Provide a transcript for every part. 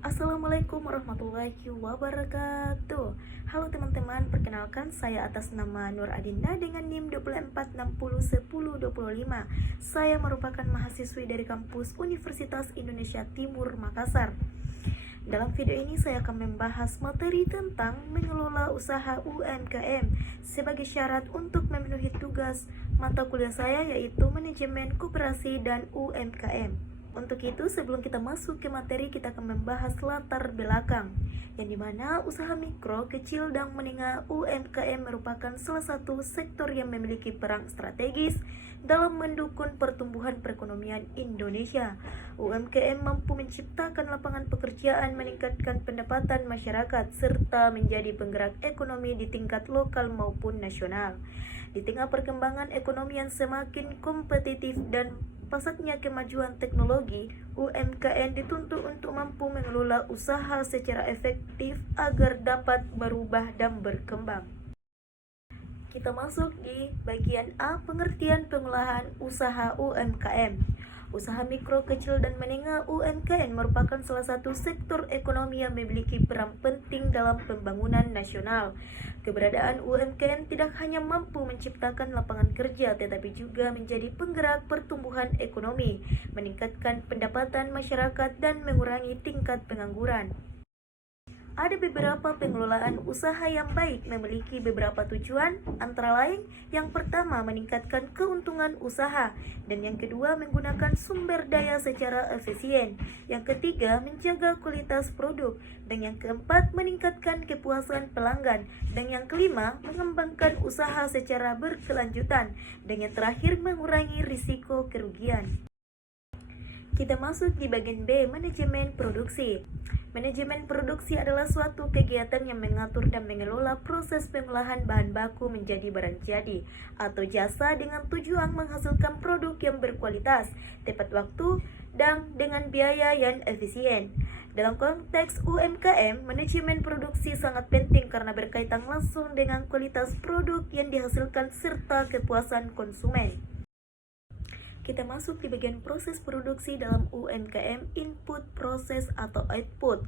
Assalamualaikum warahmatullahi wabarakatuh. Halo teman-teman, perkenalkan saya atas nama Nur Adinda dengan NIM 2460101025. Saya merupakan mahasiswi dari kampus Universitas Indonesia Timur Makassar. Dalam video ini saya akan membahas materi tentang mengelola usaha UMKM sebagai syarat untuk memenuhi tugas mata kuliah saya, yaitu Manajemen Koperasi dan UMKM. Untuk itu, sebelum kita masuk ke materi, kita akan membahas latar belakang, yang dimana usaha mikro, kecil, dan menengah UMKM merupakan salah satu sektor yang memiliki peran strategis dalam mendukung pertumbuhan perekonomian Indonesia. UMKM mampu menciptakan lapangan pekerjaan, meningkatkan pendapatan masyarakat, serta menjadi penggerak ekonomi di tingkat lokal maupun nasional. Di tengah perkembangan ekonomi yang semakin kompetitif dan pesatnya kemajuan teknologi, UMKM dituntut untuk mampu mengelola usaha secara efektif agar dapat berubah dan berkembang. Kita masuk di bagian A, pengertian pengolahan usaha UMKM. Usaha mikro, kecil, dan menengah UMKM merupakan salah satu sektor ekonomi yang memiliki peran penting dalam pembangunan nasional. Keberadaan UMKM tidak hanya mampu menciptakan lapangan kerja, tetapi juga menjadi penggerak pertumbuhan ekonomi, meningkatkan pendapatan masyarakat, dan mengurangi tingkat pengangguran. Ada beberapa pengelolaan usaha yang baik memiliki beberapa tujuan, antara lain yang pertama meningkatkan keuntungan usaha, dan yang kedua menggunakan sumber daya secara efisien, yang ketiga menjaga kualitas produk, dan yang keempat meningkatkan kepuasan pelanggan, dan yang kelima mengembangkan usaha secara berkelanjutan, dan yang terakhir mengurangi risiko kerugian. Kita masuk di bagian B, manajemen produksi. Manajemen produksi adalah suatu kegiatan yang mengatur dan mengelola proses pengolahan bahan baku menjadi barang jadi atau jasa dengan tujuan menghasilkan produk yang berkualitas, tepat waktu, dan dengan biaya yang efisien. Dalam konteks UMKM, manajemen produksi sangat penting karena berkaitan langsung dengan kualitas produk yang dihasilkan serta kepuasan konsumen. Kita masuk di bagian proses produksi dalam UMKM, input, proses, atau output.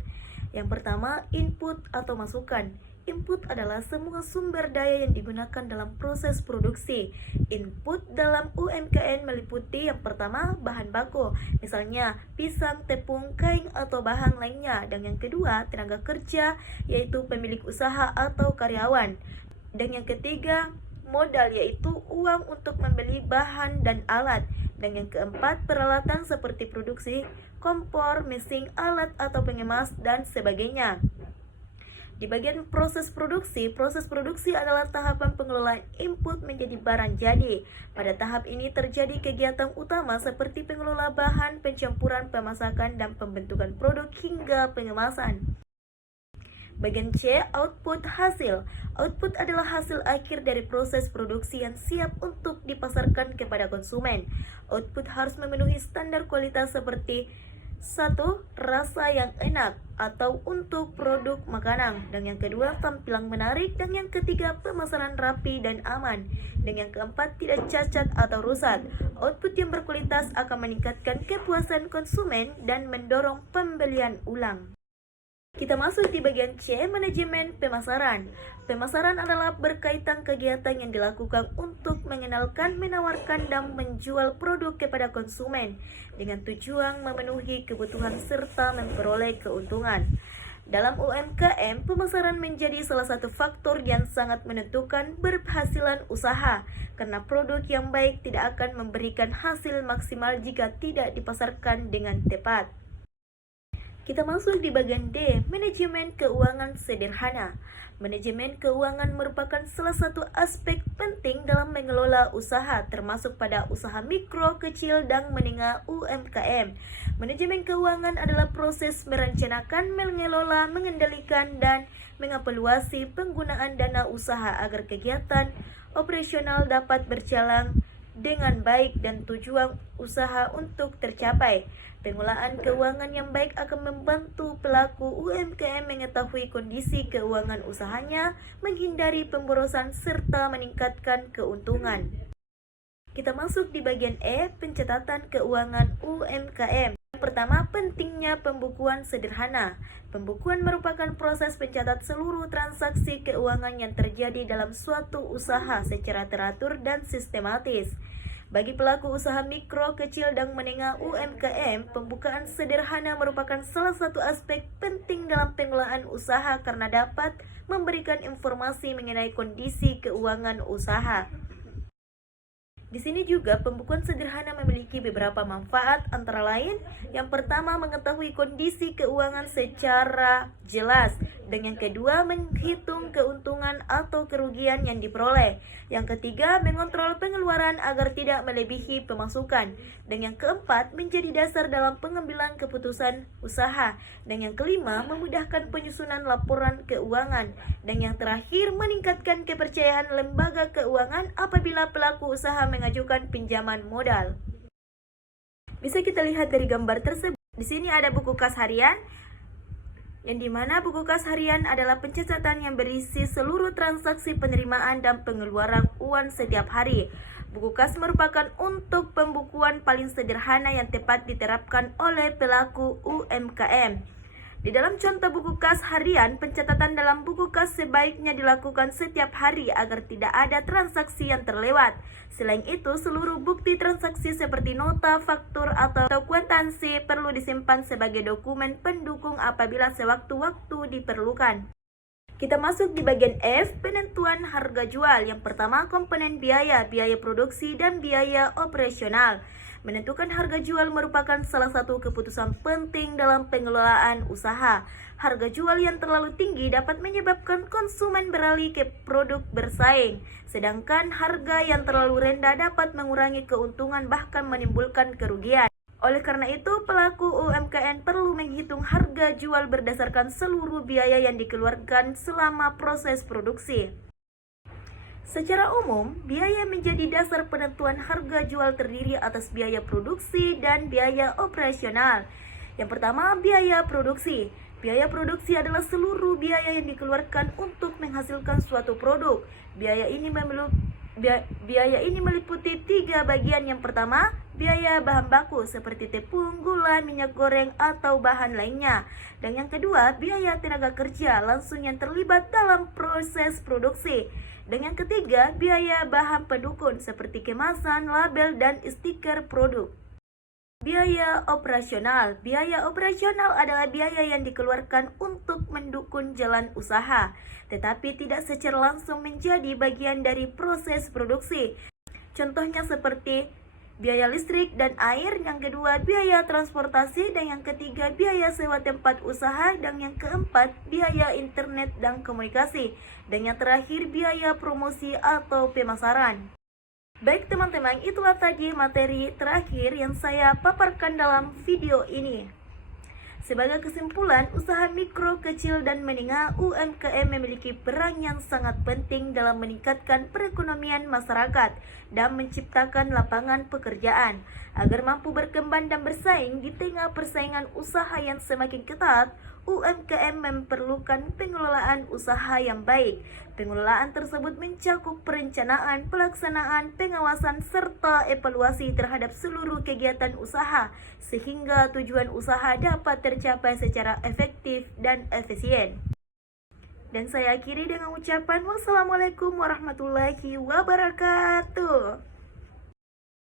Yang pertama, input atau masukan. Input adalah semua sumber daya yang digunakan dalam proses produksi. Input dalam UMKM meliputi yang pertama, bahan baku, misalnya pisang, tepung, kain, atau bahan lainnya. Dan yang kedua, tenaga kerja, yaitu pemilik usaha atau karyawan. Dan yang ketiga, modal, yaitu uang untuk membeli bahan dan alat. Dan yang keempat, peralatan seperti produksi, kompor, mesin, alat atau pengemas, dan sebagainya. Di bagian proses produksi adalah tahapan pengelolaan input menjadi barang jadi. Pada tahap ini terjadi kegiatan utama seperti pengelola bahan, pencampuran, pemasakan, dan pembentukan produk hingga pengemasan. Bagian C, output, hasil. Output adalah hasil akhir dari proses produksi yang siap untuk dipasarkan kepada konsumen. Output harus memenuhi standar kualitas seperti 1. Rasa yang enak atau untuk produk makanan. Dan yang kedua, tampilan menarik. Dan yang ketiga, pemasaran rapi dan aman. Dan yang keempat, tidak cacat atau rusak. Output yang berkualitas akan meningkatkan kepuasan konsumen dan mendorong pembelian ulang. Kita masuk di bagian C, manajemen pemasaran. Pemasaran adalah berkaitan kegiatan yang dilakukan untuk mengenalkan, menawarkan, dan menjual produk kepada konsumen dengan tujuan memenuhi kebutuhan serta memperoleh keuntungan. Dalam UMKM, pemasaran menjadi salah satu faktor yang sangat menentukan berhasilan usaha, karena produk yang baik tidak akan memberikan hasil maksimal jika tidak dipasarkan dengan tepat. Kita masuk di bagian D, manajemen keuangan sederhana. Manajemen keuangan merupakan salah satu aspek penting dalam mengelola usaha, termasuk pada usaha mikro, kecil, dan menengah UMKM. Manajemen keuangan adalah proses merencanakan, mengelola, mengendalikan, dan mengevaluasi penggunaan dana usaha agar kegiatan operasional dapat berjalan dengan baik dan tujuan usaha untuk tercapai. Pengelolaan keuangan yang baik akan membantu pelaku UMKM mengetahui kondisi keuangan usahanya, menghindari pemborosan, serta meningkatkan keuntungan. Kita masuk di bagian E, pencatatan keuangan UMKM. pertama, pentingnya pembukuan sederhana. Pembukuan merupakan proses pencatat seluruh transaksi keuangan yang terjadi dalam suatu usaha secara teratur dan sistematis. Bagi pelaku usaha mikro, kecil, dan menengah UMKM, pembukaan sederhana merupakan salah satu aspek penting dalam pengelolaan usaha karena dapat memberikan informasi mengenai kondisi keuangan usaha. Di sini juga pembukuan sederhana memiliki beberapa manfaat, antara lain yang pertama mengetahui kondisi keuangan secara jelas, dan yang kedua menghitung keuntungan atau kerugian yang diperoleh. Yang ketiga mengontrol pengeluaran agar tidak melebihi pemasukan, dan yang keempat menjadi dasar dalam pengambilan keputusan usaha, dan yang kelima memudahkan penyusunan laporan keuangan, dan yang terakhir meningkatkan kepercayaan lembaga keuangan apabila pelaku usaha mengajukan pinjaman modal. Bisa kita lihat dari gambar tersebut. Di sini ada buku kas harian, yang dimana buku kas harian adalah pencatatan yang berisi seluruh transaksi penerimaan dan pengeluaran uang setiap hari. Buku kas merupakan untuk pembukuan paling sederhana yang tepat diterapkan oleh pelaku UMKM. Di dalam contoh buku kas harian, pencatatan dalam buku kas sebaiknya dilakukan setiap hari agar tidak ada transaksi yang terlewat. Selain itu, seluruh bukti transaksi seperti nota, faktur, atau kwitansi perlu disimpan sebagai dokumen pendukung apabila sewaktu-waktu diperlukan. Kita masuk di bagian F, penentuan harga jual. Yang pertama, komponen biaya produksi, dan biaya operasional. Menentukan harga jual merupakan salah satu keputusan penting dalam pengelolaan usaha. Harga jual yang terlalu tinggi dapat menyebabkan konsumen beralih ke produk bersaing, sedangkan harga yang terlalu rendah dapat mengurangi keuntungan bahkan menimbulkan kerugian. Oleh karena itu, pelaku UMKM perlu menghitung harga jual berdasarkan seluruh biaya yang dikeluarkan selama proses produksi. Secara umum, biaya menjadi dasar penentuan harga jual terdiri atas biaya produksi dan biaya operasional. Yang pertama, biaya produksi. Biaya produksi adalah seluruh biaya yang dikeluarkan untuk menghasilkan suatu produk. Biaya ini meliputi 3 bagian. Yang pertama, biaya bahan baku seperti tepung, gula, minyak goreng, atau bahan lainnya. Dan yang kedua, biaya tenaga kerja langsung yang terlibat dalam proses produksi. Dan yang ketiga, biaya bahan pendukung seperti kemasan, label, dan stiker produk. Biaya operasional. Biaya operasional adalah biaya yang dikeluarkan untuk mendukung jalan usaha, tetapi tidak secara langsung menjadi bagian dari proses produksi. Contohnya seperti biaya listrik dan air, yang kedua biaya transportasi, dan yang ketiga biaya sewa tempat usaha, dan yang keempat biaya internet dan komunikasi, dan yang terakhir biaya promosi atau pemasaran. Baik teman-teman, itulah tadi materi terakhir yang saya paparkan dalam video ini. Sebagai kesimpulan, usaha mikro, kecil, dan menengah UMKM memiliki peran yang sangat penting dalam meningkatkan perekonomian masyarakat dan menciptakan lapangan pekerjaan. Agar mampu berkembang dan bersaing di tengah persaingan usaha yang semakin ketat, UMKM memerlukan pengelolaan usaha yang baik. Pengelolaan tersebut mencakup perencanaan, pelaksanaan, pengawasan, serta evaluasi terhadap seluruh kegiatan usaha, sehingga tujuan usaha dapat tercapai secara efektif dan efisien. Dan saya akhiri dengan ucapan wassalamualaikum warahmatullahi wabarakatuh.